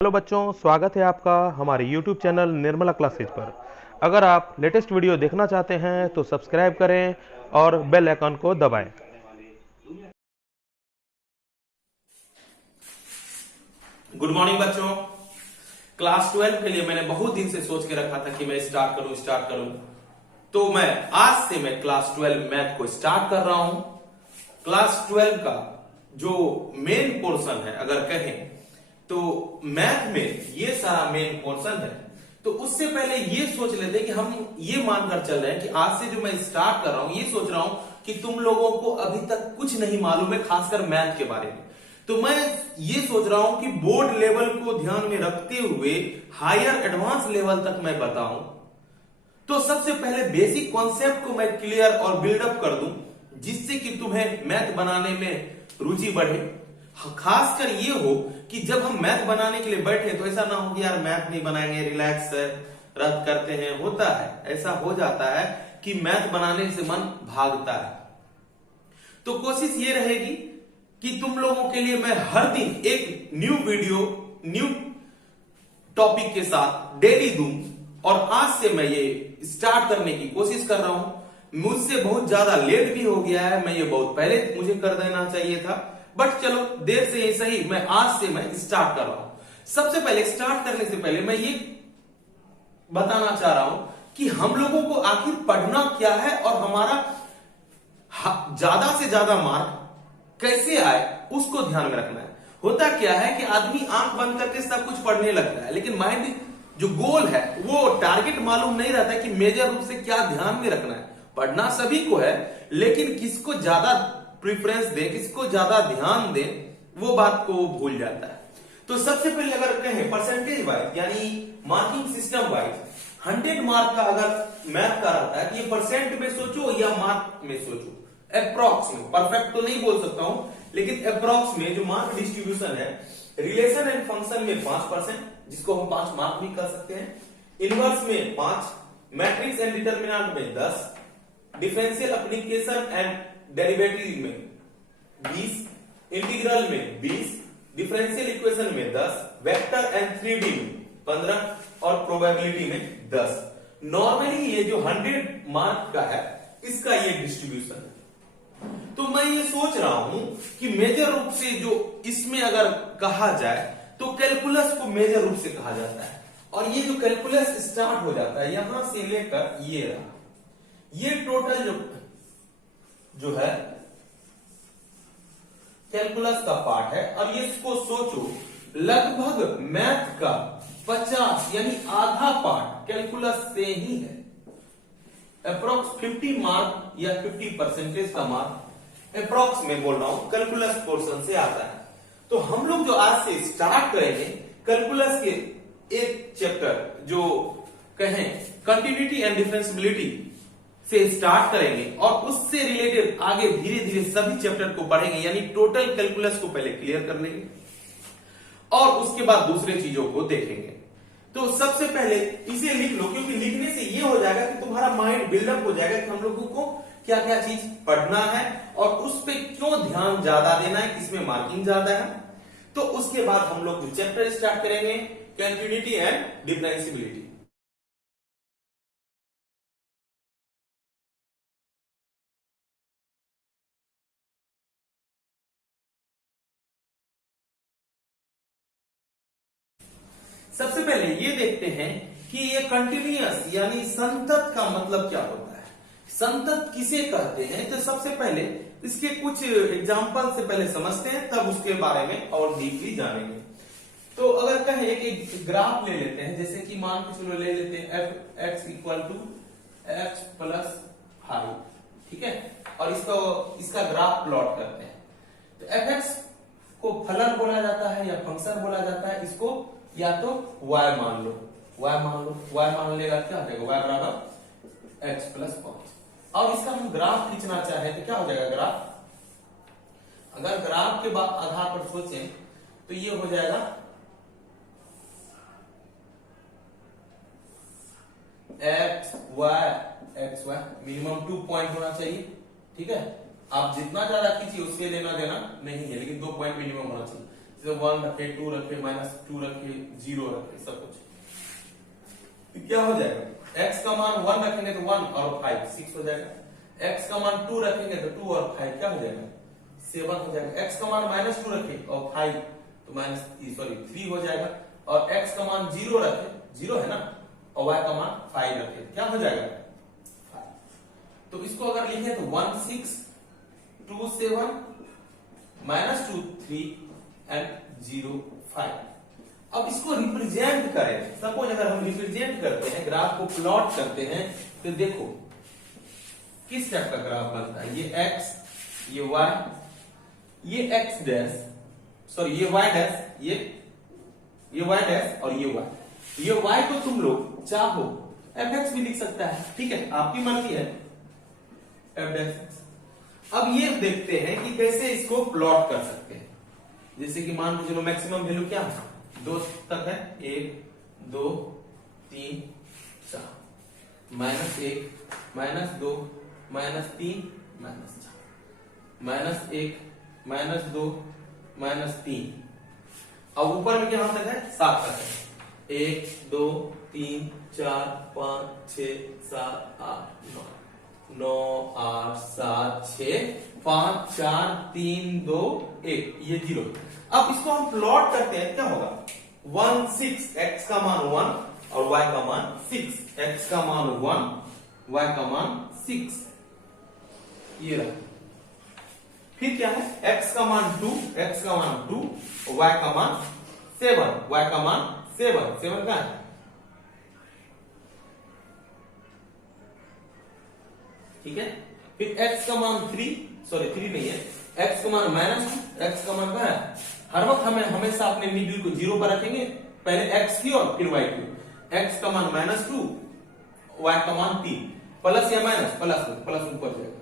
Hello बच्चों, स्वागत है आपका हमारे YouTube चैनल निर्मला क्लासेज पर। अगर आप लेटेस्ट वीडियो देखना चाहते हैं तो सब्सक्राइब करें और बेल आइकन को दबाएं। गुड मॉर्निंग बच्चों। क्लास 12 के लिए मैंने बहुत दिन से सोच के रखा था कि मैं स्टार्ट करूं। तो मैं आज से क्लास 12 मैथ को स्टार्ट कर रहा हूं। क्लास 12 का जो मेन पोर्शन है, अगर कहें तो मैथ में ये सारा मेन पोर्शन है। तो उससे पहले ये सोच लेते कि हम ये मानकर चल रहे हैं कि आज से जो मैं स्टार्ट कर रहा हूं, ये सोच रहा हूं कि तुम लोगों को अभी तक कुछ नहीं मालूम है, खासकर मैथ के बारे में। तो मैं ये सोच रहा हूं कि बोर्ड लेवल को ध्यान में रखते हुए हायर एडवांस लेवल तक मैं बताऊं। तो सबसे पहले बेसिक कॉन्सेप्ट को मैं क्लियर और बिल्डअप कर दूं, जिससे कि तुम्हें मैथ बनाने में रुचि बढ़े। खासकर ये हो कि जब हम मैथ बनाने के लिए बैठे तो ऐसा ना हो कि यार मैथ नहीं बनाएंगे, रिलैक्स है, रद्द करते हैं। होता है, ऐसा हो जाता है कि मैथ बनाने से मन भागता है। तो कोशिश ये रहेगी कि तुम लोगों के लिए मैं हर दिन एक न्यू वीडियो, न्यू टॉपिक के साथ डेली दूं। और आज से मैं ये स्टार्ट करने की कोशिश कर रहा हूं। मुझसे बहुत ज्यादा लेट भी हो गया है, मैं ये बहुत पहले मुझे कर देना चाहिए था, बट चलो देर से ही सही, मैं आज से स्टार्ट कर रहा हूं। सबसे पहले स्टार्ट करने से पहले मैं ये बताना चाह रहा हूं कि हम लोगों को आखिर पढ़ना क्या है और हमारा ज्यादा से ज्यादा मार्क कैसे आए उसको ध्यान में रखना है। होता क्या है कि आदमी आंख बंद करके सब कुछ पढ़ने लगता है, लेकिन माइंड जो गोल है, वो टारगेट मालूम नहीं रहता है कि मेजर रूप से क्या ध्यान में रखना है। पढ़ना सभी को है, लेकिन किसको ज्यादा प्रेफरेंस दे, किसको ज्यादा ध्यान दे, वो बात को भूल जाता है। तो सबसे पहले अगर कहें परसेंटेज वाइज, यानी मार्किंग सिस्टम वाइज, 100 मार्क का अगर मैथ का रहता है कि ये परसेंट में सोचो या मार्क में सोचो, अप्रॉक्स में, परफेक्ट तो नहीं बोल सकता हूं, लेकिन अप्रॉक्स में जो मार्क डिस्ट्रीब्यूशन है, रिलेशन एंड फंक्शन में 5%, जिसको हम 5 मार्क भी कर सकते हैं, इनवर्स में 5, मैट्रिक्स एंड डिटर्मिनेंट में 10, डिफरेंशियल एप्लीकेशन एंड डेरिवेटिव में 20, इंटीग्रल में 20, डिफरेंशियल इक्वेशन में 10, वेक्टर एंड 3D में 15 और प्रोबेबिलिटी में 10। नॉर्मली ये जो 100 मार्क का है, इसका ये डिस्ट्रीब्यूशन है। तो मैं ये सोच रहा हूं कि मेजर रूप से जो इसमें अगर कहा जाए तो कैलकुलस को मेजर रूप से कहा जाता है। और ये जो कैलकुलस स्टार्ट हो जाता है यहां से लेकर ये रहा, ये टोटल जो है कैलकुलस का पार्ट है। और ये इसको सोचो, लगभग मैथ का 50 यानी आधा पार्ट कैलकुलस से ही है। अप्रोक्स 50 मार्क या 50% का मार्क अप्रोक्स में बोल रहा हूं, कैलकुलस पोर्शन से आता है। तो हम लोग जो आज से स्टार्ट करेंगे कैलकुलस के एक चैप्टर जो कहें कंटिन्यूटी एंड डिफरेंशियबिलिटी से स्टार्ट करेंगे, और उससे रिलेटेड आगे धीरे धीरे सभी चैप्टर को पढ़ेंगे, यानी टोटल कैलकुलस को पहले क्लियर कर लेंगे और उसके बाद दूसरे चीजों को देखेंगे। तो सबसे पहले इसे लिख लो, क्योंकि लिखने से ये हो जाएगा कि तुम्हारा माइंड बिल्डअप हो जाएगा कि हम लोगों को क्या क्या चीज पढ़ना है और उस पर क्यों ध्यान ज्यादा देना है, किसमें मार्किंग ज्यादा है। तो उसके बाद हम लोग जो चैप्टर स्टार्ट करेंगे, कंटिन्यूटी एंड डिफरेंशियबिलिटी। सबसे पहले ये देखते हैं कि ये कंटिन्यूअस यानी संतत का मतलब क्या होता है, संतत किसे कहते हैं। तो सबसे पहले इसके कुछ एग्जांपल से पहले समझते हैं, तब उसके बारे में और डीपली जानेंगे। तो अगर कहें कि ग्राफ ले लेते हैं, जैसे कि मान के चलो ले लेते हैं F X equal to X plus 5, ठीक है, और इसका ग्राफ प्लॉट करते हैं। तो एफ एक्स को फलन बोला जाता है या फंक्शन बोला जाता है, इसको या तो y मान लो, y मान लेगा, क्या हो जाएगा, y बराबर x प्लस 5। और इसका हम ग्राफ खींचना चाहे तो क्या हो जाएगा ग्राफ। अगर ग्राफ के बाद आधार पर सोचें तो ये हो जाएगा एक्स वाई, मिनिमम 2 पॉइंट होना चाहिए, ठीक है। आप जितना ज्यादा खींचिए उससे लेना देना नहीं है, लेकिन 2 पॉइंट मिनिमम होना चाहिए। जैसे 1 रखे, 2 रखे, -2 रखे, 0 रखे, सब कुछ, तो क्या हो जाएगा, x का मान 1 रखेंगे तो 1 और 5 6 हो जाएगा, x का मान 2 रखेंगे तो 2 और 5 क्या हो जाएगा, 7 हो जाएगा, x का मान -2 रखे और 5 तो -3 हो जाएगा, और x का मान 0 रखे, 0 है ना, और y का मान 5 रखे, क्या हो जाएगा 5। तो इसको अगर लिखे तो 1 6 2 7 -2 3 एंड 0 5। अब इसको रिप्रेजेंट करें, सपोज अगर हम रिप्रेजेंट करते हैं, ग्राफ को प्लॉट करते हैं, तो देखो किस टाइप का ग्राफ बनता है, ये x, ये y, ये x डैश, सॉरी ये y डैश, ये y डैश और ये y। ये y को तुम लोग चाहो fx भी लिख सकता है, ठीक है, आपकी मर्जी है, f डैश। अब ये देखते हैं कि कैसे इसको प्लॉट कर सकते हैं। जैसे कि मान लो मैक्सिमम वैल्यू क्या है, 2 तक है, 1 2 3 4, -1 -2 -3 -4, -1 -2 -3, अब ऊपर में क्या तक है, 7 तक है, 1 2 3 4 5 6 7 8 9 8 7 6 5 4 3 2 1, ये 0। अब इसको हम प्लॉट करते हैं, क्या होगा, 1 6, x का मान 1 और y का मान 6, x का मान 1 y का मान 6, ये रहा। फिर क्या है, x का मान 2 और y का मान 7, y का मान 7 का है, ठीक है। फिर x का मान 3 नहीं है, x का मान -2, x का मान क्या है, हर वक्त हमें हमेशा अपने मिडिल को 0 पर रखेंगे, पहले x की और फिर y की, x का मान -2, y का मान 3, प्लस या माइनस, प्लस ऊपर जाएगा,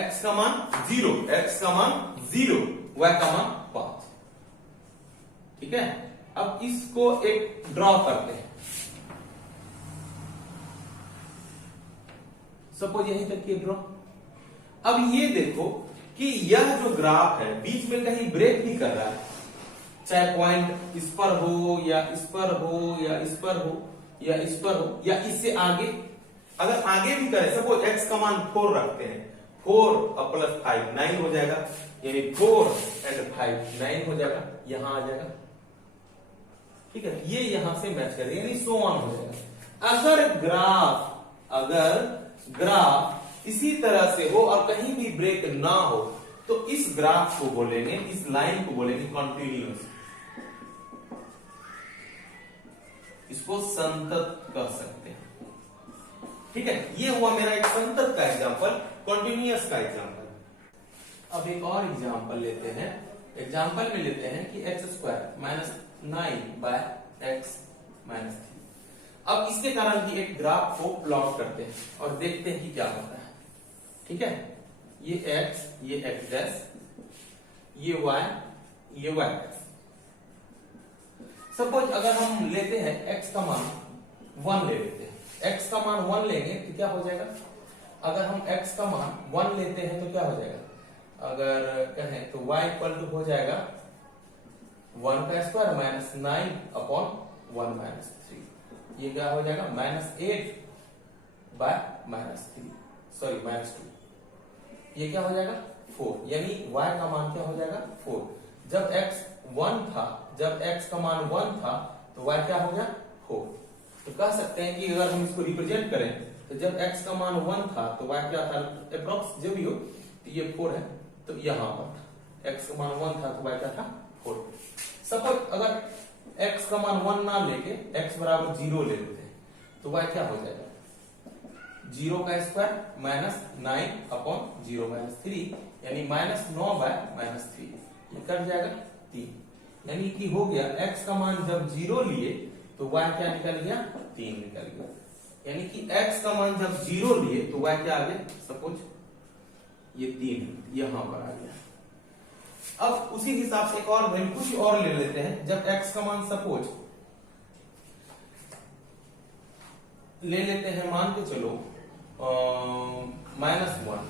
x का मान 0, y का मान 5, ठीक है। अब इसको एक ड्रॉ करते हैं, सपोज यहीं तक ये ड्रॉ। अब ये देखो कि यह जो ग्राफ है बीच में कहीं ब्रेक भी कर रहा है, चाहे पॉइंट इस पर हो या इस पर हो या इस पर हो या इस पर हो या इससे आगे, अगर आगे भी करे, सपोज x का मान 4 रखते हैं, 4 और +5 9 हो जाएगा, यानी 4 एंड 5 9 हो जाएगा, यहां आ जाएगा, ठीक है, ये यहां से मैच करेगा, यानी सो ऑन हो जाएगा। अगर ग्राफ इसी तरह से हो और कहीं भी ब्रेक ना हो, तो इस ग्राफ को बोलेंगे, इस लाइन को बोलेंगे कॉन्टिन्यूअस, इसको संतत कह सकते हैं, ठीक है। ये हुआ मेरा एक संतत का एग्जांपल, कॉन्टिन्यूअस का एग्जांपल। अब एक और एग्जांपल लेते हैं, एग्जांपल में लेते हैं कि x² -9/x -3। अब इसके कारण की एक ग्राफ को प्लॉट करते हैं और देखते हैं कि क्या होता है, ठीक है। ये x, ये x डैश, ये y, ये y डैश। सपोज अगर हम लेते हैं x का मान 1 ले लेते हैं, x का मान 1 लेंगे तो क्या हो जाएगा, अगर हम x का मान 1 लेते हैं तो क्या हो जाएगा, अगर कहें तो y इक्वल टू हो जाएगा 1 का स्क्वायर -9/1 -3, ये क्या हो जाएगा, -2, ये क्या हो जाएगा 4, यानी y का मान क्या हो जाएगा 4। जब x का मान 1 था तो y क्या हो गया 4। तो कह सकते हैं कि अगर हम इसको रिप्रेजेंट करें तो जब x का मान 1 था तो y क्या था, अप्रोक्स जो भी हो, तो ये 4 है, तो यहां पर था, x का मान 1 था तो y क्या था 4। सपोज अगर x का मान 1 ना लेके x बराबर 0 ले लेते हैं तो y क्या हो जाएगा, 0 का स्क्वायर -9/0 -3, यानी -9/-3, ये कट जाएगा 3, यानी कि हो गया x का मान जब 0 लिए तो y क्या निकल गया 3 निकल गया, यानी कि x का मान जब 0 लिए तो y क्या आ गया, सपोज ये 3 यहां पर आ गया। अब उसी हिसाब से एक और वैल्यू कुछ और ले लेते हैं, जब x का मान सपोज ले लेते हैं, मान के चलो -1,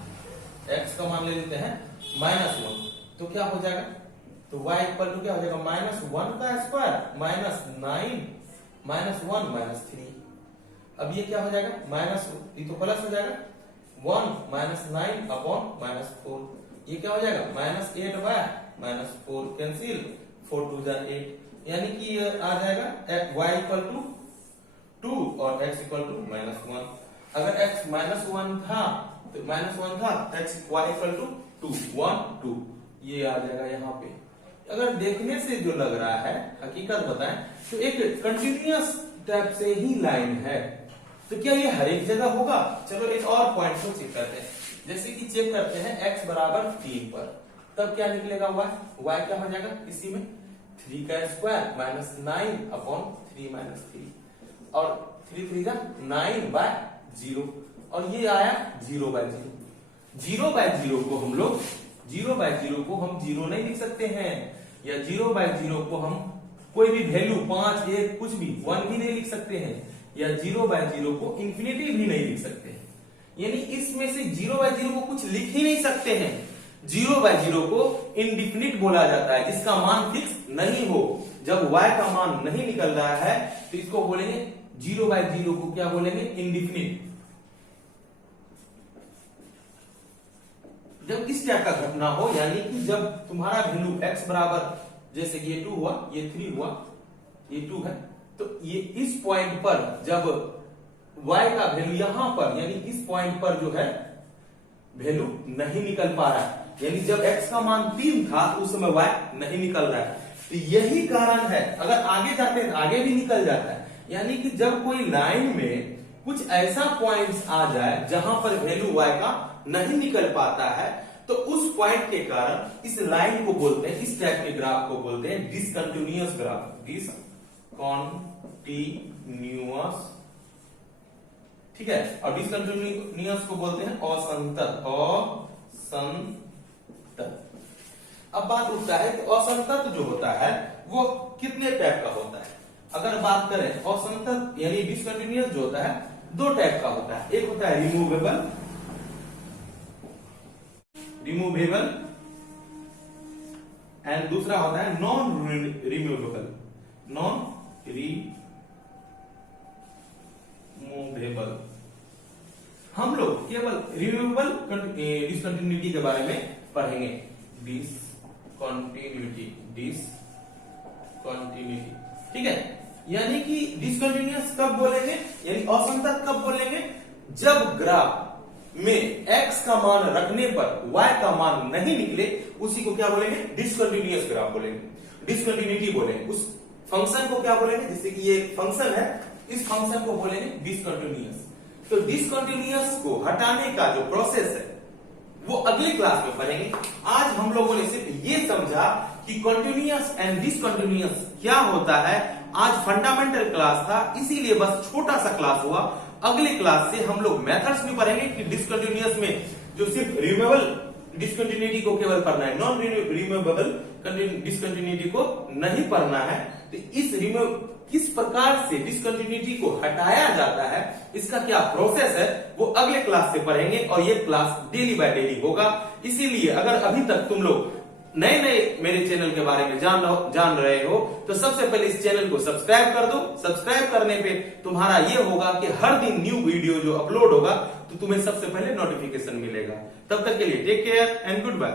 x का मान ले लेते हैं -1, तो क्या हो जाएगा तो y इक्वल टू क्या हो जाएगा -1 का स्क्वायर -9 -1 -3। अब ये क्या हो जाएगा माइनस, ये तो प्लस हो जाएगा 1 -9 अपॉन -4। ये क्या हो जाएगा -8 बाय -4 कैंसिल 4 2 जा 8, यानी कि ये आ जाएगा y इक्वल टू 2 और x इक्वल टू -1। अगर x -1 था तो -1 था x y इक्वल टू 2 1 2, ये आ जाएगा यहाँ पे। अगर देखने से जो लग रहा है, हकीकत बताएं तो एक कंटिन्यूअस टाइप से ही लाइन है, तो क्या ये हर एक जगह होगा? चलो एक और पॉइंट को चेक करते हैं। जैसे कि चेक करते हैं x बराबर 3 पर, तब क्या निकलेगा y क्या हो जाएगा इसी में 3 का स्क्वायर -9 अपॉन 3 -3 और 3 3 जा 9 बाय 0 और ये आया 0 बाय 0। 0 बाय 0 को हम लोग 0 बाय 0 को हम 0 नहीं लिख सकते हैं, या 0 बाय 0 को हम कोई भी वैल्यू 5 1 कुछ भी 1 भी नहीं लिख सकते हैं, या 0 बाय 0 को इंफिनिटी भी नहीं लिख सकते हैं। यानी इसमें से 0 बाय 0 को कुछ लिख ही नहीं सकते हैं। 0 बाय 0 को इंडिफिनिट बोला जाता है, जिसका मान फिक्स नहीं हो। जब y का मान नहीं निकल रहा है तो इसको बोलेंगे 0 बाय 0 को क्या बोलेंगे इंडिफिनिट। जब इस टाइप का घटना हो, यानी कि जब तुम्हारा वैल्यू x बराबर, जैसे कि ये 2 हुआ, ये 3 हुआ, ये 2 है, तो ये इस पॉइंट पर जब y का वैल्यू यहां पर, यानी इस पॉइंट पर जो है वैल्यू नहीं निकल पा रहा है, यानी जब x का मान 3 था तो उस समय y नहीं निकल रहा है, तो यही कारण है। अगर आगे जाते हैं आगे भी निकल जाता है, यानी कि जब कोई लाइन में कुछ ऐसा पॉइंट्स आ जाए जहां पर वैल्यू y का नहीं निकल पाता है, तो उस पॉइंट के कारण इस लाइन को बोलते हैं, इस टाइप के ग्राफ को बोलते हैं डिसकंटिन्यूअस ग्राफ, डिसकंटिन्यूअस, ठीक है। और डिसकंटिन्यूअस को बोलते हैं असंतत, असंतत। अब बात उठता है कि असंतत जो होता है वो कितने टाइप का होता है। अगर बात करें असंतत यानी डिसकंटिन्यूअस जो होता है, 2 टाइप का होता है। एक होता है रिमूवेबल एंड दूसरा होता है नॉन रिमूवेबल, हम लोग केवल रिमूवेबल डिसकंटिन्यूटी के बारे में पढ़ेंगे। डिसकंटिन्यूटी, ठीक है। यानी कि डिसकंटिन्यूअस कब बोलेंगे, यानी असंतत कब बोलेंगे, जब ग्राफ में x का मान रखने पर y का मान नहीं निकले, उसी को क्या बोलेंगे डिसकंटिन्यूअस ग्राफ बोलेंगे, डिसकंटिन्यूटी बोलेंगे। उस फंक्शन को क्या बोलेंगे, जैसे कि ये फंक्शन है, इस फंक्शन को बोलेंगे डिसकंटिन्यूअस। तो डिसकंटिन्यूअस को हटाने का जो प्रोसेस है वो अगली क्लास में पढ़ेंगे। आज हम लोगों ने सिर्फ ये समझा कि कंटिन्यूअस एंड डिसकंटिन्यूअस क्या होता है। आज फंडामेंटल क्लास था, इसीलिए बस छोटा सा क्लास हुआ। अगले क्लास से हम लोग मेथड्स भी पढ़ेंगे कि डिसकंटिन्यूअस में जो सिर्फ रिमूवेबल डिसकंटिन्यूटी को केवल पढ़ना है, नॉन रिमूवेबल डिसकंटिन्यूटी को नहीं पढ़ना है। तो किस प्रकार से डिसकंटिन्यूटी को हटाया जाता है, इसका क्या प्रोसेस है, वो अगले क्लास से पढ़ेंगे और ये क्लास डेली बाय डेली होगा। इसीलिए अगर अभी तक तुम लोग नए मेरे चैनल के बारे में जान रहे हो तो सबसे पहले इस चैनल को सब्सक्राइब कर दो। सब्सक्राइब करने पे तुम्हारा ये होगा कि हर दिन न्यू वीडियो जो अपलोड होगा तो तुम्हें सबसे पहले नोटिफिकेशन मिलेगा। तब तक के लिए take care and good bye.